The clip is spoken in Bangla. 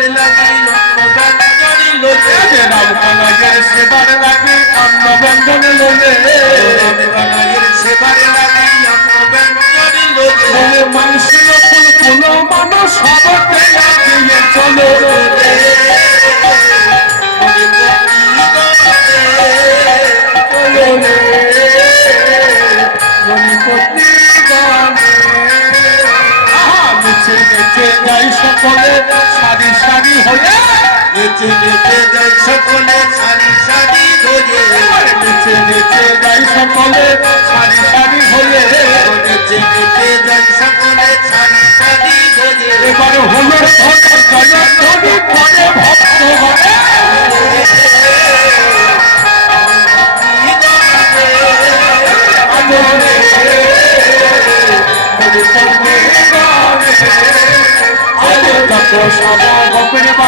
সেবার লাগি অন্ন ব্যঞ্জনে লোলে রাম কানাইয়ের সেবার লাগি অন্ন ব্যঞ্জনে লোলে রাম কানাইয়ের সেবার লাগি অন্ন ব্যঞ্জনে লোলে মানুষের ফুল ফুল মানুষ সবতে লাগিয়ে চলো যাই সকলে সারি সারি হয়ে নেচে নেচে যাই সকলে সারি সারি হয়ে নেচে নেচে যাই সকলে সারি সারি হয়ে নেচে নেচে যাই সকলে সারি সারি হয়ে এবার হলো জয়ধ্বনি পরে ভক্ত হবে আজ যত সব